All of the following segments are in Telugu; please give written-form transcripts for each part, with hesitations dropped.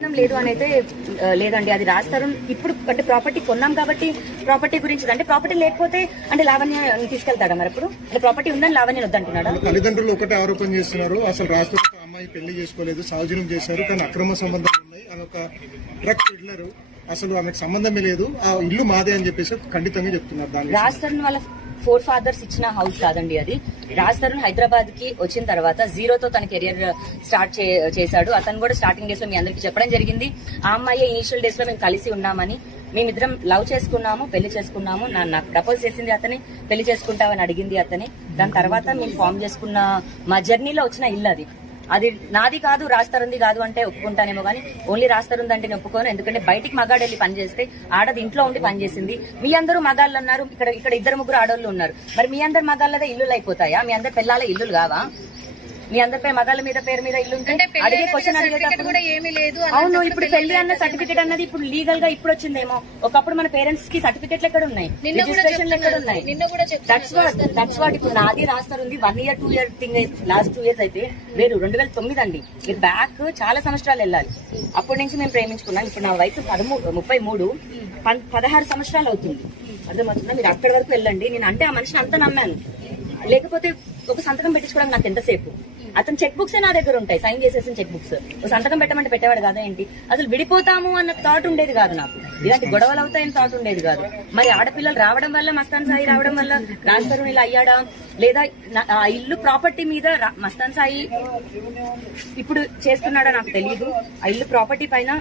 లేదు అని అయితే లేదండి. అది రాస్తారు. ఇప్పుడు అంటే ప్రాపర్టీ కొన్నాం కాబట్టి ప్రాపర్టీ గురించి అంటే ప్రాపర్టీ లేకపోతే అంటే లావణ్య తీసుకెళ్తాడా మరి ఇప్పుడు అంటే ప్రాపర్టీ ఉందని లావణ్య వద్దంటున్నాడా? తల్లిదండ్రులు ఒకటే ఆరోపణ చేస్తున్నారు, అసలు రాష్ట్ర అమ్మాయి పెళ్లి చేసుకోలేదు, సాహజనం చేశారు, కానీ అక్రమ సంబంధాలు ఉన్నాయి, ఆమె ఒక డ్రగ్ పెడ్లర్, అసలు ఆమెకు సంబంధమే లేదు, ఆ ఇల్లు మాదే అని చెప్పేసి ఖండితంగా చెప్తున్నారు. దాని రాస్తారు వాళ్ళ 4 ఫాదర్స్ ఇచ్చిన హౌస్ కాదండి అది. రాజ్ తరుణ్ హైదరాబాద్ కి వచ్చిన తర్వాత జీరోతో తన కెరియర్ స్టార్ట్ చేశాడు. అతను కూడా స్టార్టింగ్ డేస్ లో మీ అందరికి చెప్పడం జరిగింది. ఆ అమ్మాయి ఇనిషియల్ డేస్ లో మేము కలిసి ఉన్నామని, మేమిద్దరం లవ్ చేసుకున్నాము, పెళ్లి చేసుకున్నాము. నాకు ప్రపోజ్ చేసింది అతనే, పెళ్లి చేసుకుంటామని అడిగింది అతనే. దాని తర్వాత మేము ఫామ్ చేసుకున్న మా జర్నీలో వచ్చిన ఇల్లు అది. అది నాది కాదు, రాస్తారుంది కాదు అంటే ఒప్పుకుంటానేమో కానీ ఓన్లీ రాస్తారుంది అంటే నేను ఒప్పుకోను. ఎందుకంటే బయటికి మగాడు వెళ్ళి పనిచేస్తే ఆడది ఇంట్లో ఉండి పనిచేసింది. మీ అందరూ మగాళ్ళు ఉన్నారు, ఇక్కడ 2-3 ఆడోళ్ళు ఉన్నారు. మరి మీ అందరు మగాళ్ళదే ఇల్లులు అయిపోతాయా? మీ అందరు పిల్లల ఇల్లులు కావా? మీ అందరిపై మగాళ్ళ మీద పేరు మీద ఇల్లు ఉంటే అడిగే క్వశ్చన్ అడిగేటప్పుడు అవును. ఇప్పుడు పెళ్లి అన్న సర్టిఫికేట్ అన్నది ఇప్పుడు లీగల్ గా ఇప్పుడు వచ్చిందేమో. ఒకప్పుడు మన పేరెంట్స్ కి సర్టిఫికేట్లు ఎక్కడ ఉన్నాయి, రిజిస్ట్రేషన్లు ఎక్కడ ఉన్నాయి? దట్స్ వాట్ ఇప్పుడు నాది రాస్తారుంది 1 year 2 year thing. Last 2 years అయితే వేరు 2009 అండి. మీరు బ్యాక్ చాలా సంవత్సరాలు వెళ్ళాలి. అప్పటి నుంచి మేము ప్రేమించుకున్నాం. ఇప్పుడు నా వయసు 33, 16 సంవత్సరాలు అవుతుంది. అర్థమవుతుందా? మీరు అక్కడి వరకు వెళ్ళండి. నేను అంటే ఆ మనిషిని అంతా నమ్మాను. లేకపోతే ఒక సంతకం పెట్టించుకోవడానికి నాకు ఎంతసేపు? అతను చెక్ బుక్స్ నా దగ్గర ఉంటాయి, సైన్ చేసేసిన చెక్ బుక్స్. ఒక సంతకం పెట్టమంటే పెట్టేవాడు కాదా ఏంటి? అసలు విడిపోతాము అన్న థాట్ ఉండేది కాదు నాకు. ఇలాంటి గొడవలు అవుతాయని థాట్ ఉండేది కాదు. మరి ఆడపిల్లలు రావడం వల్ల, మస్తాన్ సాయి రావడం వల్ల రాజ్ తరుణ్ ఇలా అయ్యాడా, లేదా ఆ ఇల్లు ప్రాపర్టీ మీద మస్తాన్ సాయి ఇప్పుడు చేస్తున్నాడా నాకు తెలియదు. ఆ ఇల్లు ప్రాపర్టీ పైన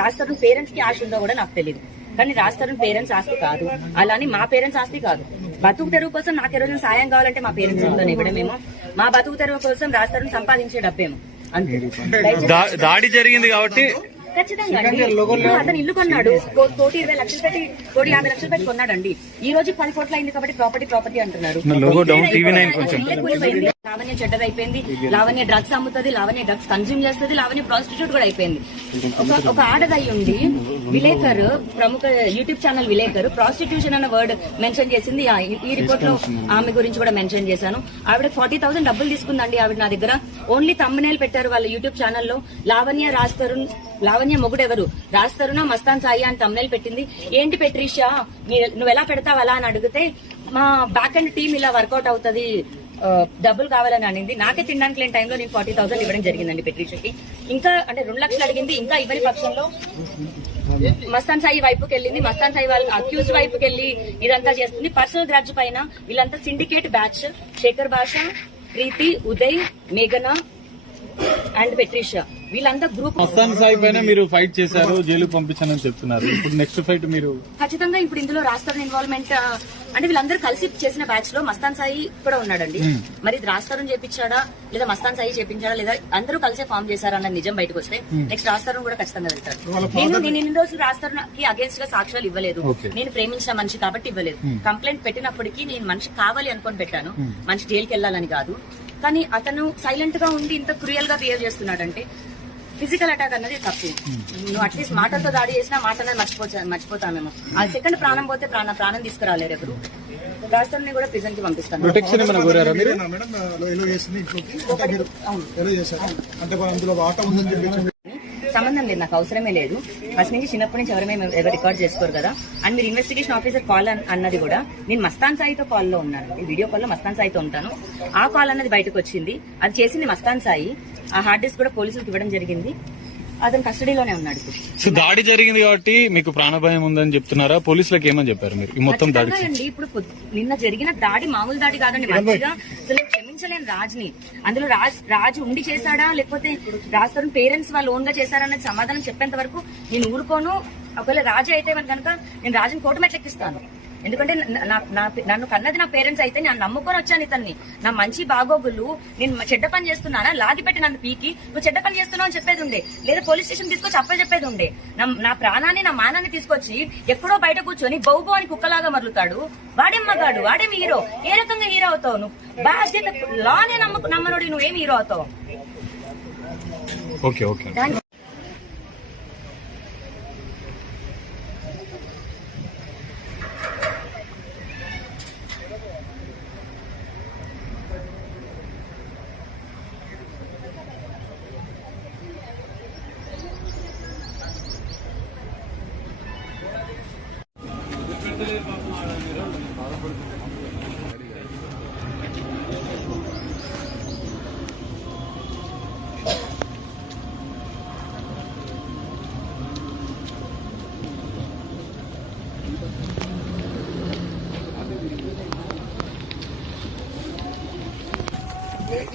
రాజ్ తరుణ్ పేరెంట్స్ కి ఆశ ఉందో కూడా నాకు తెలియదు. కానీ రాజ్ తరుణ్ పేరెంట్స్ ఆస్తి కాదు, అలాని మా పేరెంట్స్ ఆస్తి కాదు. బతుకు తెరువు కోసం నాకు ఏ రోజున సాయం కావాలంటే మా పేరెంట్స్ ఇవ్వడమేమో, మా బతుకు తెరువు కోసం రాజ్ తరుణ్ సంపాదించే డబ్బేమో అంతే. దాడి జరిగింది కాబట్టి ఖచ్చితంగా అతను ఇల్లు కొన్నాడు, 1,20,00,000 పెట్టి 1,50,00,000 పెట్టి కొన్నాడండి. ఈ రోజు 10 కోట్ల అయింది కాబట్టి ప్రాపర్టీ అంటున్నారు. లావణ్య చెడ్డదైపోయింది, లావణ్య డ్రగ్స్ అమ్ముతుంది, లావణ్య డ్రగ్స్ కన్స్యూమ్ చేస్తుంది, లావణ్య ప్రాస్టిట్యూట్ కూడా అయిపోయింది. ఒక ఆడదయ్యి ఉండి విలేకర్, ప్రముఖ యూట్యూబ్ ఛానల్ విలేకర్ ప్రాస్టిట్యూషన్ అన్న వర్డ్ మెన్షన్ చేసింది. ఈ రిపోర్ట్ లో ఆమె గురించి కూడా మెన్షన్ చేశాను. ఆవిడ 40,000 డబ్బులు తీసుకుందండి. ఆవిడ నా దగ్గర ఓన్లీ థంబ్నెయిల్ పెట్టారు వాళ్ళ యూట్యూబ్ ఛానల్లో. లావణ్య రాజ్ తరుణ్, లావణ్య మొగుడెవరు, రాజ్ తరుణ్ మస్తాన్ సాయి అని థంబ్నెయిల్ పెట్టింది. ఏంటి పెట్రిషా నువ్వు ఎలా పెడతావు అలా అని అడిగితే, మా బ్యాక్ అండ్ టీమ్ ఇలా వర్కౌట్ అవుతుంది, డబ్బులు కావాలని అనింది. నాకే తినడానికి లేని టైంలో నేను 40,000 ఇవ్వడం జరిగిందండి పెట్రిషాకి. ఇంకా అంటే 2 లక్షలు అడిగింది. ఇంకా ఇవ్వని పక్షంలో మస్తాన్ సాయి వైపుకి వెళ్ళింది. మస్తాన్ సాయి వాళ్ళ అక్యూజ్ వైపుకి వెళ్ళి ఇదంతా చేస్తుంది. పర్సనల్ గ్రాడ్జ్ పైన వీళ్ళంతా సిండికేట్ బ్యాచ్. శేఖర్ భాష, ప్రీతి, ఉదయ్, మేఘన అండ్ పెట్రిషా వీళ్ళంతా గ్రూప్. మస్తాన్ సాయి పైన మీరు ఫైట్ చేశారు, జైలు పంపించానని చెప్తున్నారు. ఇప్పుడు నెక్స్ట్ ఫైట్ మీరు ఖచ్చితంగా ఇప్పుడు ఇందులో రాజ్ ఇన్వాల్వ్మెంట్ అంటే వీళ్ళందరూ కలిసి చేసిన బ్యాచ్ లో మస్తాన్ సాయి కూడా ఉన్నాడండి. మరి ఇది రాజ్ తరుణ్ చేపించాడా లేదా మస్తాన్ సాయి చేపించాడా లేదా అందరూ కలిసే ఫామ్ చేశారా అన్న నిజం బయటకు వస్తే నెక్స్ట్ రాజ్ తరుణ్ కూడా ఖచ్చితంగా వెళ్తారు. నేను ఇన్ని రోజులు రాజ్ తరుణ్ కి అగేన్స్ట్ గా సాక్ష్యాలు ఇవ్వలేదు. నేను ప్రేమించిన మనిషి కాబట్టి ఇవ్వలేదు. కంప్లైంట్ పెట్టినప్పటికీ నేను మనిషి కావాలి అనుకొని పెట్టాను, మనిషి జైలుకి వెళ్లాలని కాదు. కానీ అతను సైలెంట్ గా ఉండి ఇంత క్రూయల్ గా బిహేవ్ చేస్తున్నాడంటే ఫిజికల్ అటాక్ అన్నది తప్పు. నువ్వు అట్లీస్ట్ మాటలతో దాడి చేసినా మాట అనేది మర్చిపోతామేమో. ఆ సెకండ్ ప్రాణం పోతే ప్రాణం తీసుకురాలేరు ఎవరు. రాష్ట్రాన్ని కూడా ప్రిజన్ కి పంపిస్తాను. సంబంధం లేదు, నాకు అవసరమే లేదు. ఫస్ట్ నుంచి చిన్నప్పటి నుంచి ఎవరు రికార్డ్ చేసుకోరు కదా. అండ్ మీరు ఇన్వెస్టిగేషన్ ఆఫీసర్ కాల్ అన్నది కూడా నేను మస్తాన్ సాయితో కాల్లో ఉన్నాను. ఈ వీడియో కాల్లో మస్తాన్ సాయితో ఉంటాను. ఆ కాల్ అన్నది బయటకు వచ్చింది. అది చేసింది మస్తాన్ సాయి. ఆ హార్డ్ డిస్క్ కూడా పోలీసులకు ఇవ్వడం జరిగింది. అతను కస్టడీలోనే ఉన్నాడు. సో దాడి జరిగింది కాబట్టి మీకు ప్రాణభయం ఉందని చెప్తున్నారా? పోలీసులకు ఏమని చెప్పారు మీరు? ఈ మొత్తం దాడి ఇప్పుడు నిన్న జరిగిన దాడి మామూలు దాడి కాదండి. మంచిగా అసలు క్షమించలేను రాజ్ని. అందులో రాజు ఉండి చేశాడా లేకపోతే రాజ్ తరుణ్ పేరెంట్స్ వాళ్ళు ఓన్ గా చేశారా అనేది సమాధానం చెప్పేంత వరకు నేను ఊరుకోను. ఒకవేళ రాజు అయితే కనుక నేను రాజుని కోర్టు మెట్లెక్కిస్తాను. ఎందుకంటే నన్ను కన్నది నా పేరెంట్స్ అయితే నేను నమ్ముకొని వచ్చాను ఇతన్ని. నా మంచి బాగోగులు నేను చెడ్డ పని చేస్తున్నానా లాగి పెట్టి నన్ను పీకి నువ్వు చెడ్డ పని చేస్తున్నావు అని చెప్పేది ఉండే, లేదా పోలీస్ స్టేషన్ తీసుకొచ్చి చెప్పేది ఉండే. నా ప్రాణాన్ని నా మానాన్ని తీసుకొచ్చి ఎక్కడో బయట కూర్చొని బౌబో అని కుక్కలాగా మరులుతాడు. వాడేం మగాడు, వాడేం హీరో. ఏ రకంగా హీరో అవుతావు నువ్వు? బాధ్యత లానే నమ్మనుడి నువ్వేం హీరో అవుతావు? ఓకే.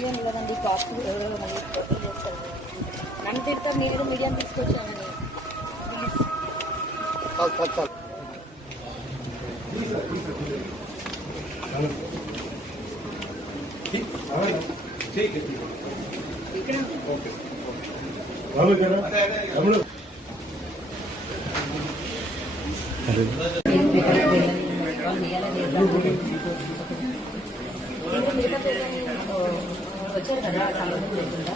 ఏం లేదండి, కాస్ట్ నన్ను తిడతారు, మీరు మీడియా తీసుకొచ్చామని. వచ్చారు కదా సంబంధం లేకుండా.